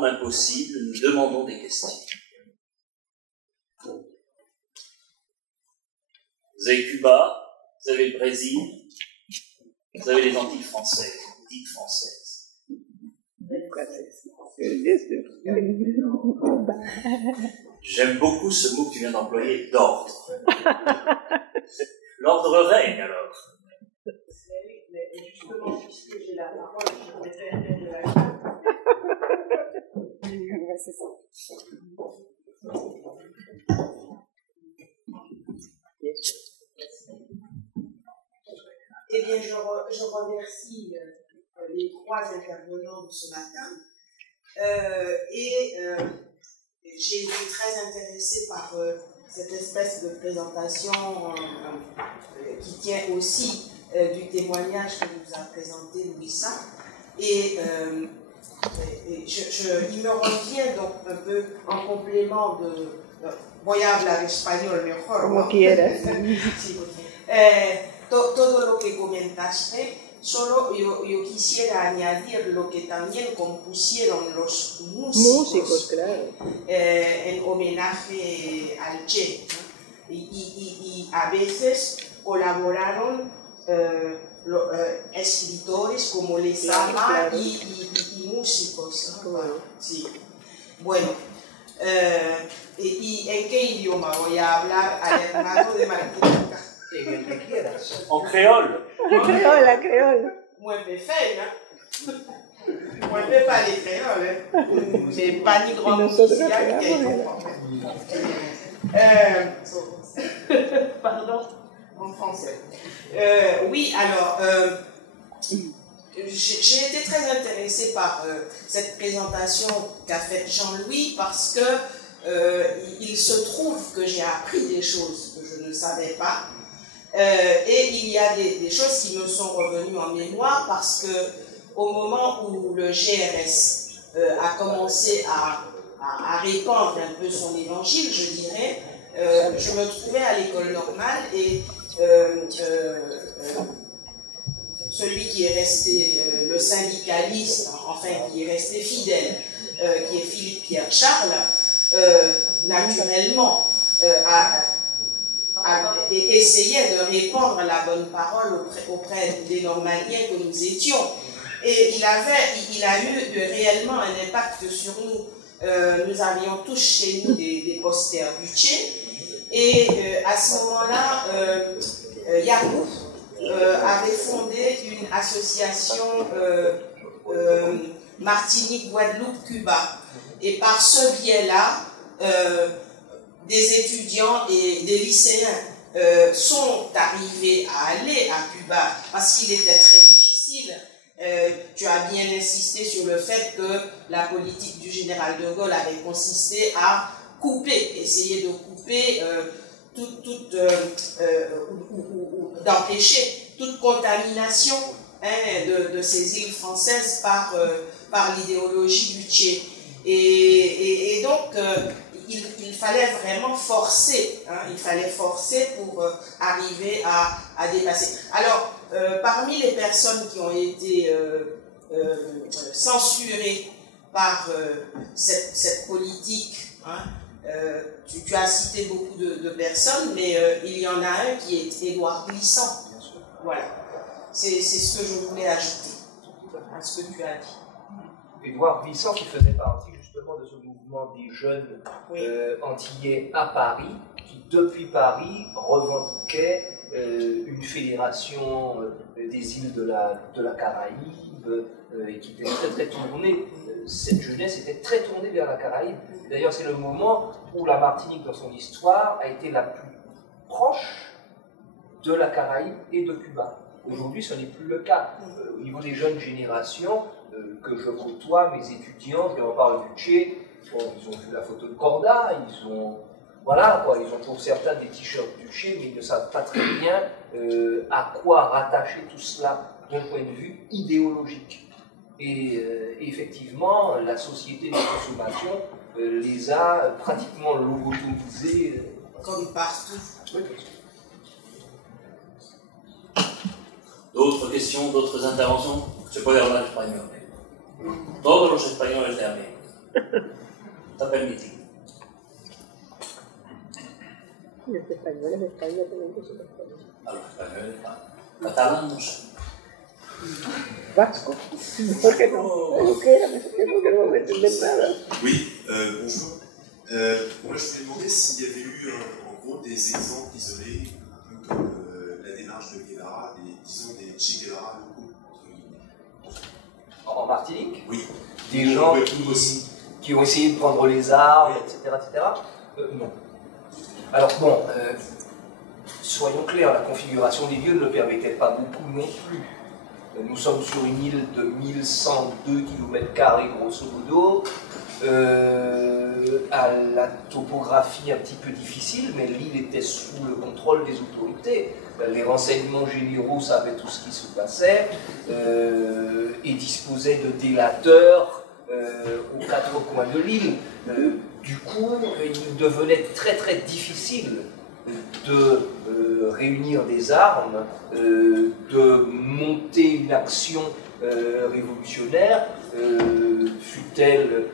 monde impossible, nous demandons des questions. Vous avez Cuba, vous avez le Brésil, vous avez les Antilles françaises, dites françaises. J'aime beaucoup ce mot que tu viens d'employer, d'ordre. L'ordre règne alors. Mais justement, puisque j'ai la parole, je voudrais faire de la c'est ça. Eh bien, je remercie les trois intervenants de ce matin j'ai été très intéressée par cette espèce de présentation qui tient aussi du témoignage que nous a présenté Luisa. Et il me revient donc un peu en complément de... voy a hablar español mejor, como ¿no? quieras. Sí. Todo lo que comentaste, solo yo quisiera añadir lo que también compusieron los músicos claro. En homenaje al Che, ¿no? Y a veces colaboraron escritores como Lezama claro. y músicos, ¿no? Claro. Sí. Bueno, ¿y en qué idioma voy a hablar al hermano de Martín? En el que quieras. En créole. La créole. Moi, je fais, hein? Moi, je fais pas les créoles, hein? Mais pas ni grand musicien qui comprend. Pardon, en français. Oui, alors, j'ai été très intéressée par cette présentation qu'a faite Jean-Louis parce que il se trouve que j'ai appris des choses que je ne savais pas. Et il y a des choses qui me sont revenues en mémoire parce que au moment où le GRS a commencé à répandre un peu son évangile, je dirais, je me trouvais à l'école normale et celui qui est resté, le syndicaliste, enfin qui est resté fidèle, qui est Philippe Pierre Charles, naturellement essayait de répandre la bonne parole auprès des Normaliens que nous étions. Et il a eu réellement un impact sur nous. Nous avions tous chez nous des posters du Che. Et à ce moment-là, Yacoub avait fondé une association Martinique, Guadeloupe, Cuba. Et par ce biais-là, des étudiants et des lycéens sont arrivés à aller à Cuba parce qu'il était très difficile. Tu as bien insisté sur le fait que la politique du général de Gaulle avait consisté à couper, essayer de couper, d'empêcher toute contamination de ces îles françaises par l'idéologie du Che. Et donc, il fallait vraiment forcer, hein, il fallait forcer pour arriver à dépasser. Alors, parmi les personnes qui ont été censurées par cette politique, hein, tu as cité beaucoup de personnes, mais il y en a un qui est Édouard Glissant. Voilà, c'est ce que je voulais ajouter à ce que tu as dit. Édouard Glissant qui faisait partie justement de ce mouvement des jeunes antillais à Paris, qui depuis Paris revendiquait une fédération des îles de la Caraïbe et qui était très très tournée. Cette jeunesse était très tournée vers la Caraïbe. D'ailleurs, c'est le moment où la Martinique, dans son histoire, a été la plus proche de la Caraïbe et de Cuba. Aujourd'hui, ce n'est plus le cas. Au niveau des jeunes générations que je côtoie, mes étudiants, je leur parle du Che, bon, ils ont vu la photo de Corda, ils ont pour certains des t-shirts du Che, mais ils ne savent pas très bien à quoi rattacher tout cela d'un point de vue idéologique. Et effectivement, la société de consommation les a pratiquement lobotomisés. Comme partout. Oui. D'autres questions, d'autres interventions? Se puede hablar español. Todos los españoles de América. T'appelles meeting. En español, en España también que se lo español. Alors, espagnol, catalan, no sé. Vasco, ¿por qué no? Euskera, me sé porque no me entienden nada. Oui, bonjour. Moi, je me demandais s'il y avait eu, en gros, des exemples isolés, un peu comme la démarche de Guevara, disons des Che Guevara locaux. En Martinique? Oui. Des gens qui ont essayé de prendre les armes, Oui. etc. Non. Alors bon, soyons clairs, la configuration des lieux ne le permettait pas beaucoup non plus. Nous sommes sur une île de 1102 km², grosso modo, à la topographie un petit peu difficile, mais l'île était sous le contrôle des autorités. Les renseignements généraux savaient tout ce qui se passait et disposaient de délateurs aux quatre coins de l'île. Du coup, il devenait très très difficile de réunir des armes, de monter une action révolutionnaire, fût-elle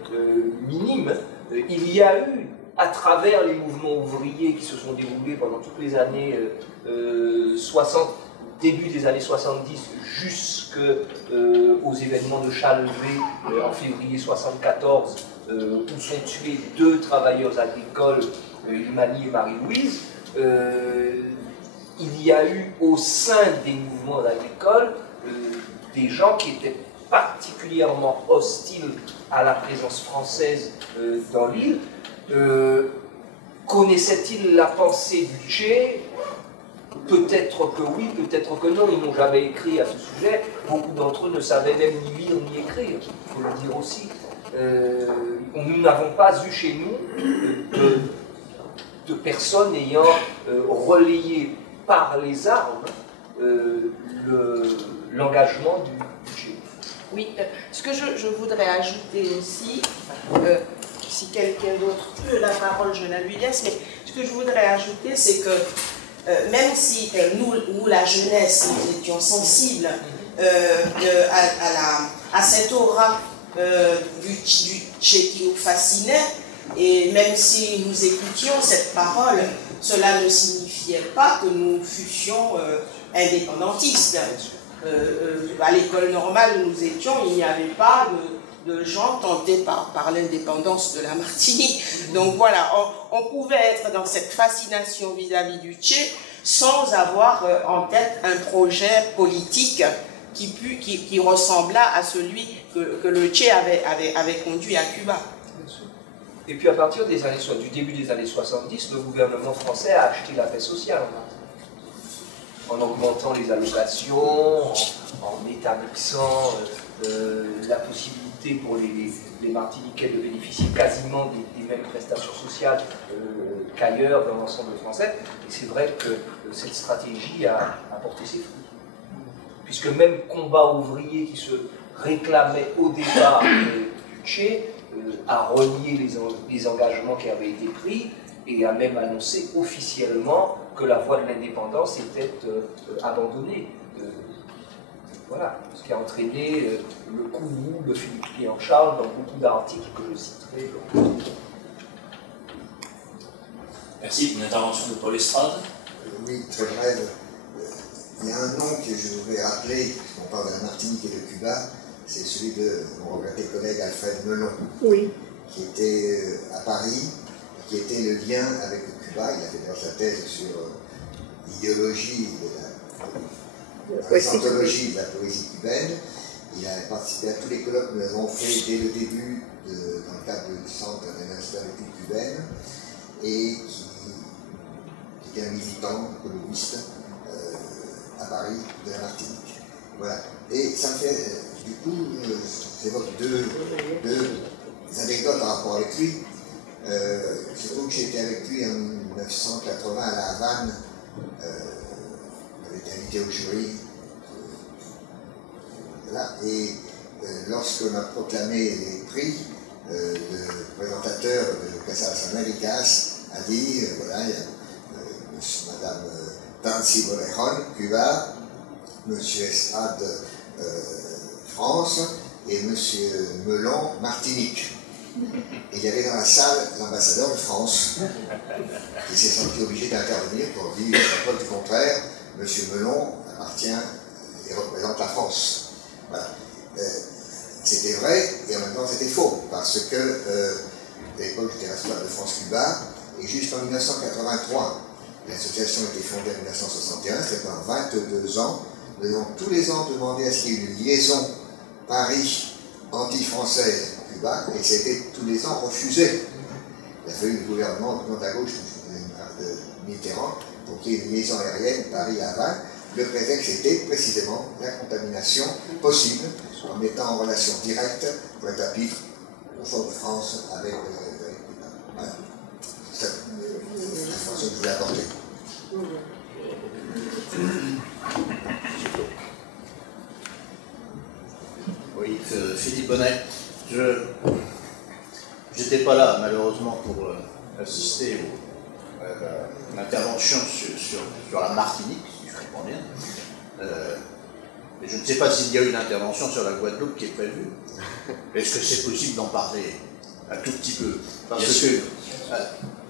minime. Il y a eu, à travers les mouvements ouvriers qui se sont déroulés pendant toutes les années 60, début des années 70, jusqu'aux événements de Challevet en février 74, où sont tués 2 travailleurs agricoles, Imani et Marie-Louise. Il y a eu au sein des mouvements agricoles des gens qui étaient particulièrement hostiles à la présence française dans l'île. Connaissaient-ils la pensée du Che? Peut-être que oui, peut-être que non, ils n'ont jamais écrit à ce sujet. Beaucoup d'entre eux ne savaient même ni lire ni écrire, il faut le dire aussi. Nous n'avons pas eu chez nous de personnes ayant relayé par les armes l'engagement du Che. Oui, ce que je voudrais ajouter aussi, si quelqu'un d'autre veut la parole, je la lui laisse, mais ce que je voudrais ajouter, c'est que même si nous, la jeunesse, nous étions sensibles à cette aura du Che qui nous fascinait, et même si nous écoutions cette parole, cela ne signifiait pas que nous fussions indépendantistes. À l'école normale où nous étions, il n'y avait pas de gens tentés par l'indépendance de la Martinique. Donc voilà, on pouvait être dans cette fascination vis-à-vis du Che sans avoir en tête un projet politique qui ressembla à celui que le Che avait conduit à Cuba. Et puis à partir des années, du début des années 70, le gouvernement français a acheté la paix sociale en augmentant les allocations, en établissant la possibilité pour les Martiniquais de bénéficier quasiment des mêmes prestations sociales qu'ailleurs dans l'ensemble français. Et c'est vrai que cette stratégie a porté ses fruits. Puisque même combat ouvrier qui se réclamait au départ du Che a renié les engagements qui avaient été pris et a même annoncé officiellement que la voie de l'indépendance était abandonnée. Voilà, ce qui a entraîné le coup mou de Philippe Cléant-Charles dans beaucoup d'articles que je citerai. Merci. Une intervention de Paul Estrade. Oui, très brève. Il y a un nom que je voudrais rappeler, puisqu'on parle de la Martinique et de Cuba, c'est celui de mon regretté collègue Alfred Melon, Oui. qui était à Paris, qui était le lien avec le Cuba. Il a fait d'ailleurs sa thèse sur l'idéologie de la présentologie de la poésie cubaine. Il a participé à tous les colloques que nous avons fait dès le début, dans le cadre du Centre de nationalité cubaine, et qui était un militant économiste à Paris, de la Martinique. Voilà. Et ça me fait, du coup, j'évoque deux anecdotes par rapport avec lui. Je trouve que j'étais avec lui en 1980 à la Havane. Il était invité au jury. Voilà. Et lorsqu'on a proclamé les prix, le présentateur de Casas Américas a dit, voilà, il y a Madame Tansi Borejon, Cuba, Monsieur Estrade, France, et Monsieur Melon, Martinique. Et il y avait dans la salle l'ambassadeur de France, qui s'est senti obligé d'intervenir pour dire, à preuve du contraire, M. Melon appartient et représente la France. Voilà. C'était vrai, et en même temps c'était faux, parce que à l'époque j'étais responsable de France-Cuba, et jusqu'en 1983, l'association a été fondée en 1961, c'est pendant 22 ans, nous avons tous les ans demandé à ce qu'il y ait une liaison Paris anti-française Cuba, et c'était tous les ans refusé. Il a fallu le gouvernement de à gauche de Mitterrand pour qu'il y ait une liaison aérienne Paris-Havane. Le prétexte était précisément la contamination possible en mettant en relation directe Pointe-à-Pitre, au Fort-de-France avec Cuba. Voilà. C'est l'information que je voulais apporter. Oui, Philippe Bonnet. Je n'étais pas là, malheureusement, pour assister à l'intervention sur la Martinique, si je comprends bien. Et je ne sais pas s'il y a une intervention sur la Guadeloupe qui est prévue. Est-ce que c'est possible d'en parler un tout petit peu? Parce que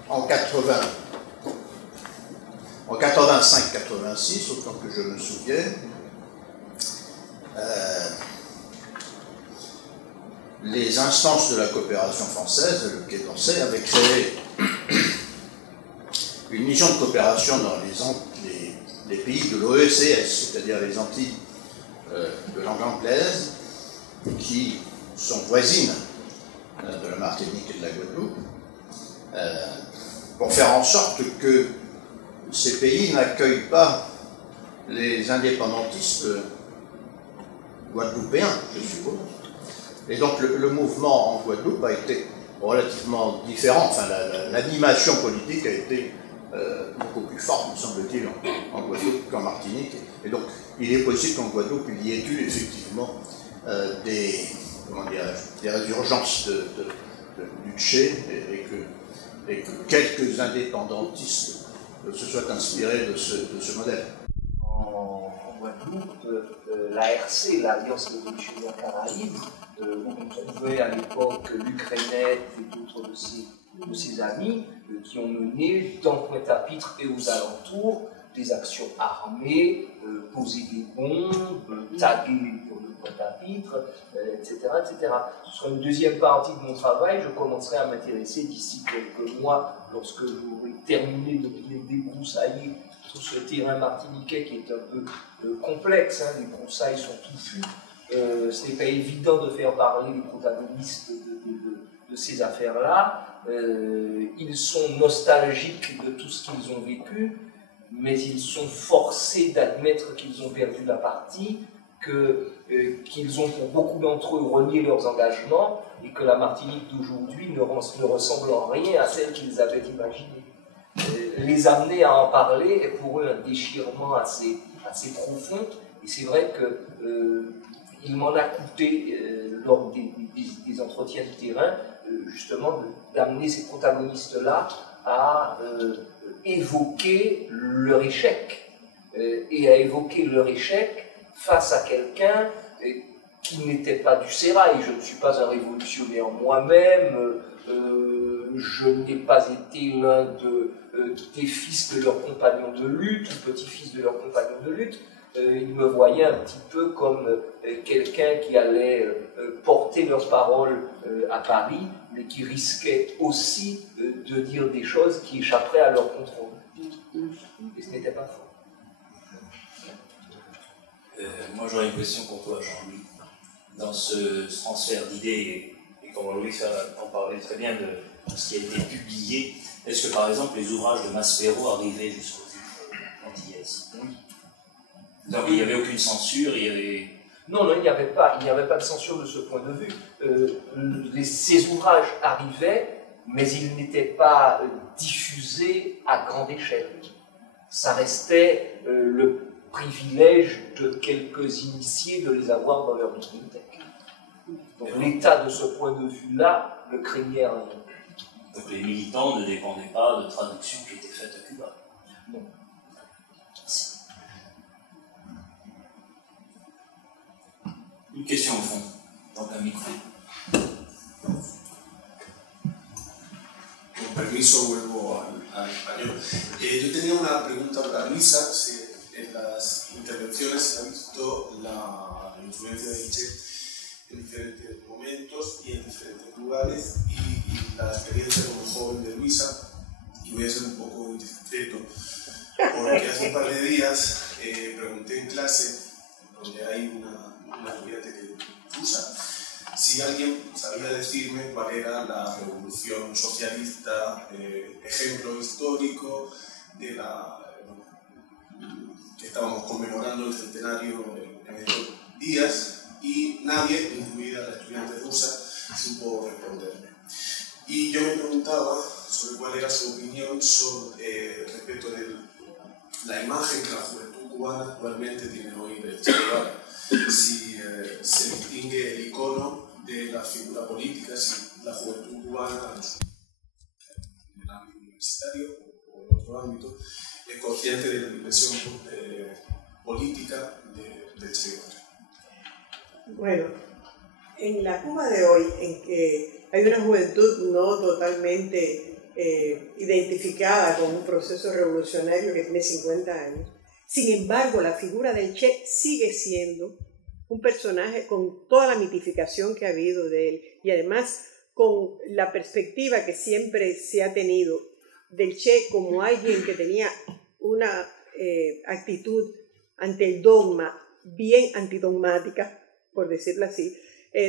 en 85-86, autant que je me souvienne, les instances de la coopération française, le Quai d'Orsay, avaient créé une mission de coopération dans les pays de l'OECS, c'est-à-dire les Antilles de langue anglaise, qui sont voisines de la Martinique et de la Guadeloupe, pour faire en sorte que ces pays n'accueillent pas les indépendantistes guadeloupéens, je suppose. Et donc le mouvement en Guadeloupe a été relativement différent. Enfin, l'animation politique a été beaucoup plus forte, me semble-t-il, en Guadeloupe qu'en Martinique. Et donc, il est possible qu'en Guadeloupe, il y ait eu effectivement des résurgences du Tché et que quelques indépendantistes se soient inspirés de ce modèle. En Guadeloupe, l'ARC, l'Alliance révolutionnaire Caraïbe, où on trouvait à l'époque l'Ukrainette et d'autres de ses amis qui ont mené dans Pointe-à-Pitre et aux alentours des actions armées, poser des bombes, taguer les murs de Pointe-à-Pitre, etc., etc. Ce sera une deuxième partie de mon travail. Je commencerai à m'intéresser d'ici quelques mois, lorsque j'aurai terminé de débroussailler tout ce terrain martiniquais qui est un peu complexe. Les broussailles sont touffues. Ce n'est pas évident de faire parler les protagonistes de ces affaires-là. Ils sont nostalgiques de tout ce qu'ils ont vécu, mais ils sont forcés d'admettre qu'ils ont perdu la partie, qu'ils ont pour beaucoup d'entre eux renié leurs engagements, et que la Martinique d'aujourd'hui ne ressemble en rien à celle qu'ils avaient imaginée. Les amener à en parler est pour eux un déchirement assez profond, et c'est vrai qu'il m'en a coûté lors des entretiens de terrain, justement d'amener ces protagonistes-là à évoquer leur échec, et à évoquer leur échec face à quelqu'un qui n'était pas du sérail. Je ne suis pas un révolutionnaire moi-même, je n'ai pas été l'un des fils de leurs compagnons de lutte, ou petit-fils de leurs compagnons de lutte. Ils me voyaient un petit peu comme quelqu'un qui allait porter leurs paroles à Paris, mais qui risquait aussi de dire des choses qui échapperaient à leur contrôle. Et ce n'était pas faux. Moi, j'aurais une question pour toi, Jean-Louis. Dans ce transfert d'idées, et comme Louis en parlait très bien de ce qui a été publié, est-ce que, par exemple, les ouvrages de Maspero arrivaient jusqu'aux antillaises? Oui. Donc, il n'y avait aucune censure, il y avait... Non, il n'y avait pas de censure de ce point de vue. Ces ouvrages arrivaient, mais ils n'étaient pas diffusés à grande échelle. Ça restait le privilège de quelques initiés de les avoir dans leur bibliothèque. Donc l'État, de ce point de vue-là, ne craignait rien. Donc les militants ne dépendaient pas de traductions qui étaient faites à Cuba. Non. Merci. Une question au fond, donc un micro. permiso vuelvo al español. Yo tenía una pregunta para Luisa. En las intervenciones se ha visto la influencia de Che en diferentes momentos y en diferentes lugares, y la experiencia como joven de Luisa, y voy a ser un poco indiscreto, porque hace un par de días pregunté en clase, donde hay una estudiante que usa, si alguien sabía decirme cuál era la revolución socialista, ejemplo histórico de la que estábamos conmemorando el centenario en estos días, y nadie, incluida la estudiante rusa, supo responderme. Y yo me preguntaba sobre cuál era su opinión respecto de la imagen que la juventud cubana actualmente tiene hoy del Che Guevara. Si se distingue el icono de la figura política, si la juventud cubana en el ámbito universitario o en otro ámbito es consciente de la dimensión política de Che Guevara. Bueno, en la Cuba de hoy, en que hay una juventud no totalmente identificada con un proceso revolucionario que tiene 50 años, sin embargo, la figura del Che sigue siendo un personaje con toda la mitificación que ha habido de él, y además con la perspectiva que siempre se ha tenido del Che como alguien que tenía una actitud ante el dogma bien antidogmática, por decirlo así.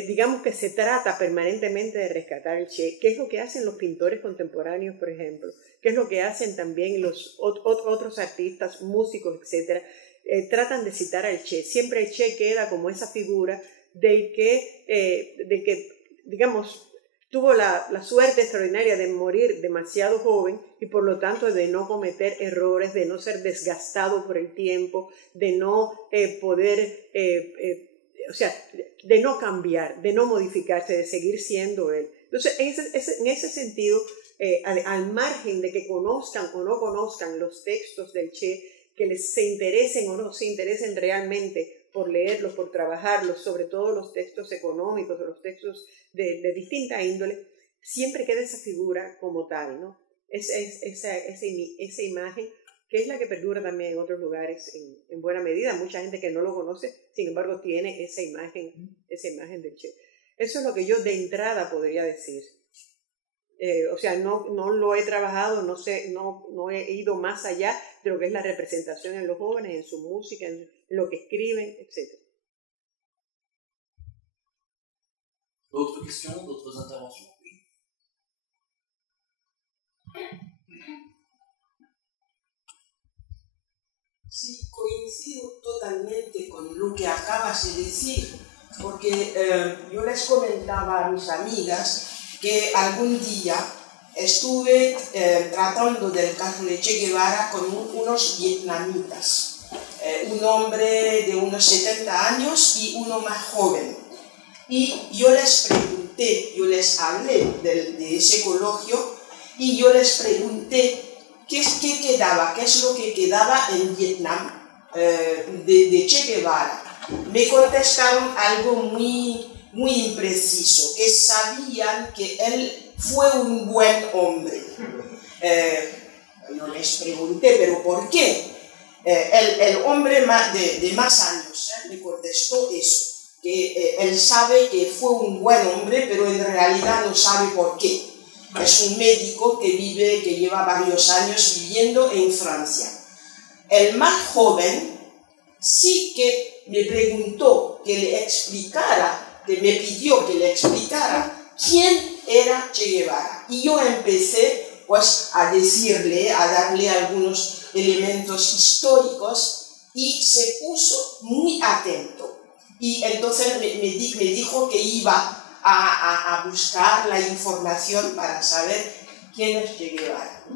Digamos que se trata permanentemente de rescatar el Che, que es lo que hacen los pintores contemporáneos, por ejemplo, que es lo que hacen también los otros artistas, músicos, etc. Tratan de citar al Che. Siempre el Che queda como esa figura del que digamos, tuvo la suerte extraordinaria de morir demasiado joven y por lo tanto de no cometer errores, de no ser desgastado por el tiempo, de no poder... o sea, de no cambiar, de no modificarse, de seguir siendo él. Entonces, en ese sentido, al margen de que conozcan o no conozcan los textos del Che, que se interesen o no se interesen realmente por leerlos, por trabajarlos, sobre todo los textos económicos o los textos de distinta índole, siempre queda esa figura como tal, ¿no? Esa imagen, que es la que perdura también en otros lugares en buena medida. Mucha gente que no lo conoce, sin embargo, tiene esa imagen del Che. Eso es lo que yo de entrada podría decir. O sea, no lo he trabajado, no he ido más allá de lo que es la representación en los jóvenes, en su música, en lo que escriben, etc. D'autres questions, d'autres interventions? Sí, coincido totalmente con lo que acabas de decir, porque yo les comentaba a mis amigas que algún día estuve tratando del caso de Che Guevara con unos vietnamitas, un hombre de unos 70 años y uno más joven. Y yo les pregunté, yo les hablé de ese coloquio y yo les pregunté qué quedaba, qué es lo que quedaba en Vietnam de Che Guevara. Me contestaron algo muy impreciso, que sabían que él fue un buen hombre. Yo les pregunté, ¿pero por qué? El hombre de más años me contestó eso, que él sabe que fue un buen hombre, pero en realidad no sabe por qué. Es un médico que lleva varios años viviendo en Francia. El más joven sí que me preguntó que le explicara, que me pidió que le explicara quién era Che Guevara. Y yo empecé pues a decirle, a darle algunos elementos históricos y se puso muy atento. Y entonces me dijo que iba a buscar la información para saber quién es Che Guevara.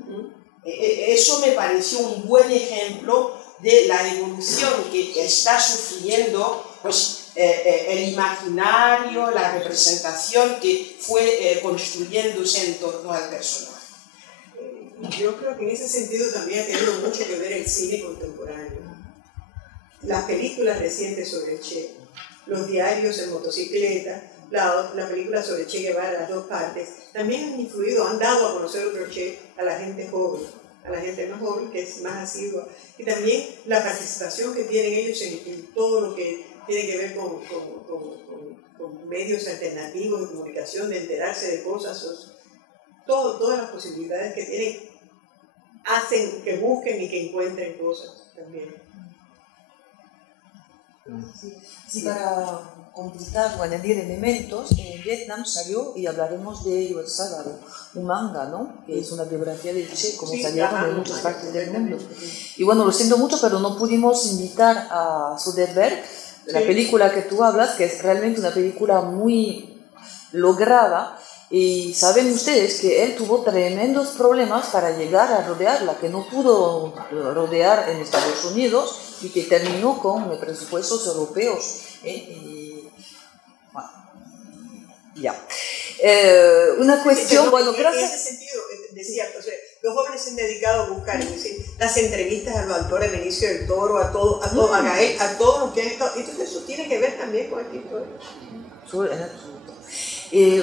Eso me pareció un buen ejemplo de la evolución que está sufriendo pues, el imaginario, la representación que fue construyéndose en torno al personaje. Yo creo que en ese sentido también ha tenido mucho que ver el cine contemporáneo. Las películas recientes sobre el Che, los diarios en motocicleta, la película sobre Che Guevara, las dos partes, también han influido, han dado a conocer otro Che a la gente joven, a la gente más joven que es más asidua, y también la participación que tienen ellos en todo lo que tiene que ver con medios alternativos de comunicación, de enterarse de cosas, todas las posibilidades que tienen hacen que busquen y que encuentren cosas también. Sí, para completar o añadir elementos, en Vietnam salió, y hablaremos de ello el sábado, un manga, ¿no? Que es una biografía de Che, como salieron en muchas partes del mundo. Y bueno, lo siento mucho, pero no pudimos invitar a Soderbergh, la película que tú hablas, que es realmente una película muy lograda, y saben ustedes que él tuvo tremendos problemas para llegar a rodearla, que no pudo rodear en Estados Unidos y que terminó con presupuestos europeos. Bueno, ya. Una cuestión, bueno, gracias. En ese sentido, decía, o sea, los jóvenes se han dedicado a buscar, es decir, las entrevistas a los autores, Benicio del Toro, a todos, a Gael, a todos los que han estado. Entonces eso tiene que ver también con el tipo de...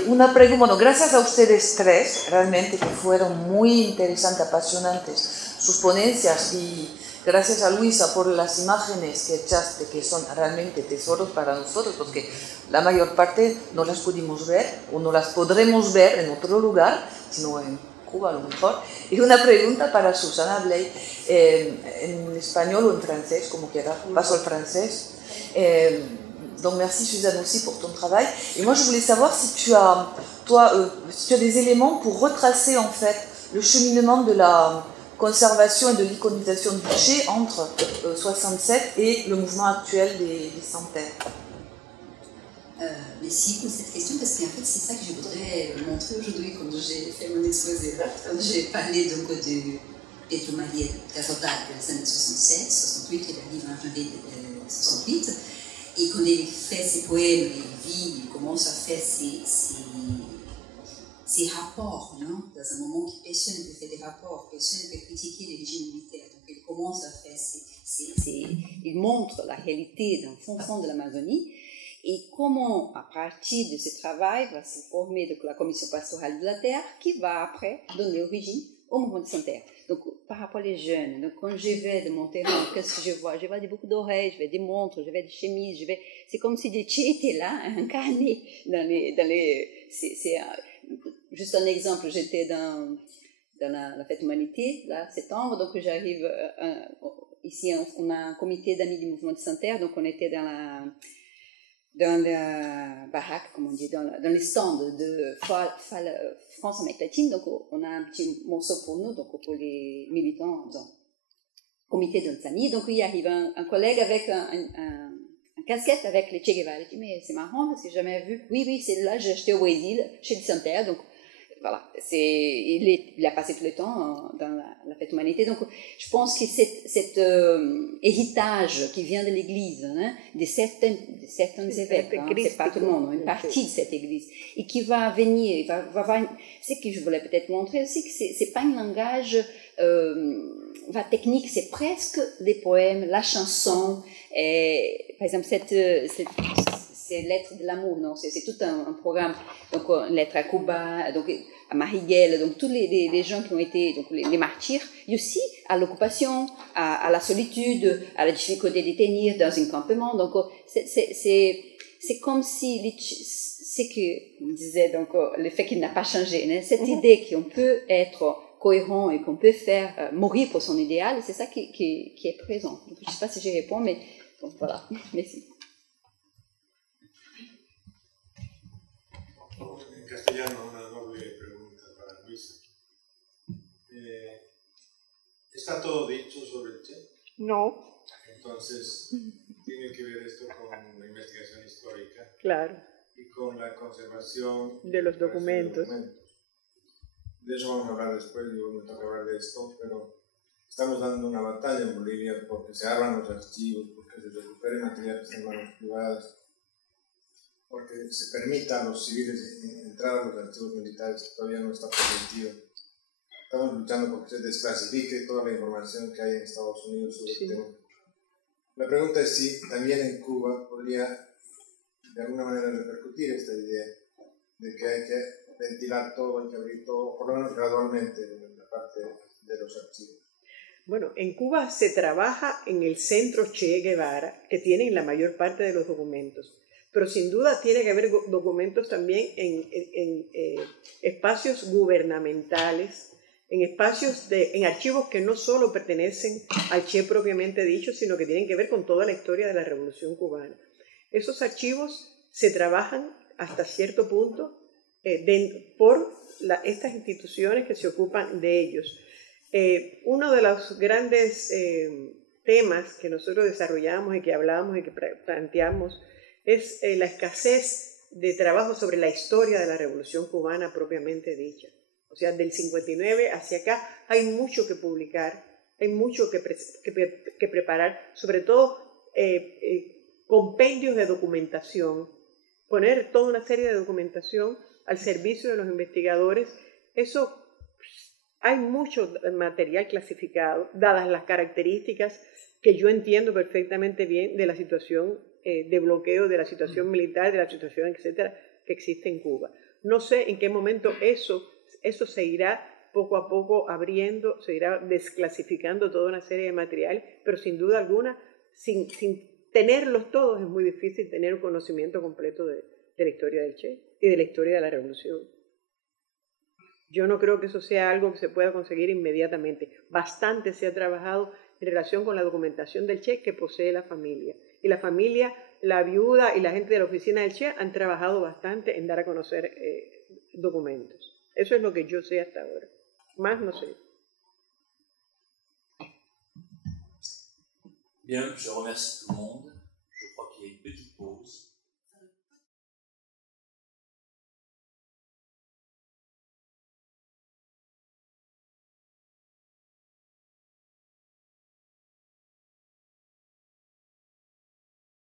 Una pregunta, bueno, gracias a ustedes tres, realmente que fueron muy interesantes, apasionantes sus ponencias, y gracias a Luisa por las imágenes que echaste, que son realmente tesoros para nosotros, porque la mayor parte no las pudimos ver o no las podremos ver en otro lugar, sino en Cuba a lo mejor. Y una pregunta para Susana Bley, en español o en francés, como quiera, paso al francés. Donc merci Suzanne aussi pour ton travail. Et moi je voulais savoir si tu as, toi, si tu as des éléments pour retracer en fait le cheminement de la conservation et de l'iconisation du Che entre 67 et le mouvement actuel des centenaires. Merci pour cette question, parce qu'en fait c'est ça que je voudrais montrer aujourd'hui quand j'ai fait mon exposé. Quand j'ai parlé donc de Pietro Maria Casotta des années 67, 68, il arrive en janvier 68. Et quand il fait ses poèmes, il vit, il commence à faire ses rapports, non? Dans un moment où personne ne peut faire des rapports, personne ne peut critiquer les régimes militaires. Donc il commence à faire il montre la réalité d'un fond de l'Amazonie, et comment, à partir de ce travail, va se former donc, la commission pastorale de la terre, qui va après donner origine au mouvement de Santerre. Donc, par rapport aux jeunes, donc, quand je vais de mon terrain, qu'est-ce que je vois? Je vois des boucles d'oreilles, je vois des montres, je vois des chemises, c'est comme si des Che étaient là, incarnés c'est juste un exemple, j'étais dans la fête humanité, là, septembre, donc j'arrive, ici, on a un comité d'amis du mouvement de Santerre, donc on était dans la baraque, comme on dit, dans les stands de France-Amérique latine. Donc, on a un petit morceau pour nous, donc pour les militants, donc, comité de notre famille. Donc, il arrive un collègue avec un casquette avec les Che Guevara. Il dit, mais c'est marrant, parce que j'ai jamais vu. Oui, c'est là, j'ai acheté au Brésil, chez le Santerre. Donc, voilà, il a passé tout le temps dans la fête humanité. Donc, je pense que cet héritage qui vient de l'Église, hein, de certains évêques, hein, c'est pas tout le monde, une partie de cette Église, et qui va venir, ce que je voulais peut-être montrer aussi, que c'est pas un langage technique, c'est presque des poèmes, la chanson, par exemple c'est Lettres de l'amour, non, c'est tout un programme, donc Lettres à Cuba, donc à Marighella, donc tous les gens qui ont été donc les martyrs, et aussi à l'occupation, à la solitude, à la difficulté de tenir dans un campement. Donc c'est comme si ce que on disait, donc le fait qu'il n'a pas changé, hein, cette idée qu'on peut être cohérent et qu'on peut faire mourir pour son idéal, c'est ça qui est présent. Donc, je ne sais pas si je réponds, mais donc, voilà, merci. En castellano, una doble pregunta para Luisa. ¿Está todo dicho sobre el Che? No. Entonces, tiene que ver esto con la investigación histórica. Claro. Y con la conservación de los documentos. De eso vamos a hablar después, yo me toca hablar de esto, pero estamos dando una batalla en Bolivia porque se abran los archivos, porque se recupere material en manos privadas, porque se permita a los civiles entrar a los archivos militares, que todavía no está permitido. Estamos luchando porque se desclasifique toda la información que hay en Estados Unidos sobre el tema. La pregunta es si también en Cuba podría de alguna manera repercutir esta idea de que hay que ventilar todo, hay que abrir todo, por lo menos gradualmente, en la parte de los archivos. Bueno, en Cuba se trabaja en el Centro Che Guevara, que tienen la mayor parte de los documentos, pero sin duda tiene que haber documentos también en espacios gubernamentales, en archivos que no solo pertenecen al Che propiamente dicho, sino que tienen que ver con toda la historia de la Revolución Cubana. Esos archivos se trabajan hasta cierto punto por estas instituciones que se ocupan de ellos. Uno de los grandes temas que nosotros desarrollamos y que hablamos y que planteamos es la escasez de trabajo sobre la historia de la Revolución Cubana propiamente dicha. O sea, del 59 hacia acá hay mucho que publicar, hay mucho que preparar, sobre todo compendios de documentación, poner toda una serie de documentación al servicio de los investigadores. Eso, hay mucho material clasificado, dadas las características que yo entiendo perfectamente bien de la situación de bloqueo, de la situación militar, de la situación, etcétera, que existe en Cuba. No sé en qué momento eso se irá poco a poco abriendo, se irá desclasificando toda una serie de materiales, pero sin duda alguna, sin tenerlos todos, es muy difícil tener un conocimiento completo de la historia del Che y de la historia de la Revolución. Yo no creo que eso sea algo que se pueda conseguir inmediatamente. Bastante se ha trabajado en relación con la documentación del Che que posee la familia. Y la familia, la viuda y la gente de la oficina del Che han trabajado bastante en dar a conocer documentos. Eso es lo que yo sé hasta ahora. Más no sé. Bien, je remercie tout le monde.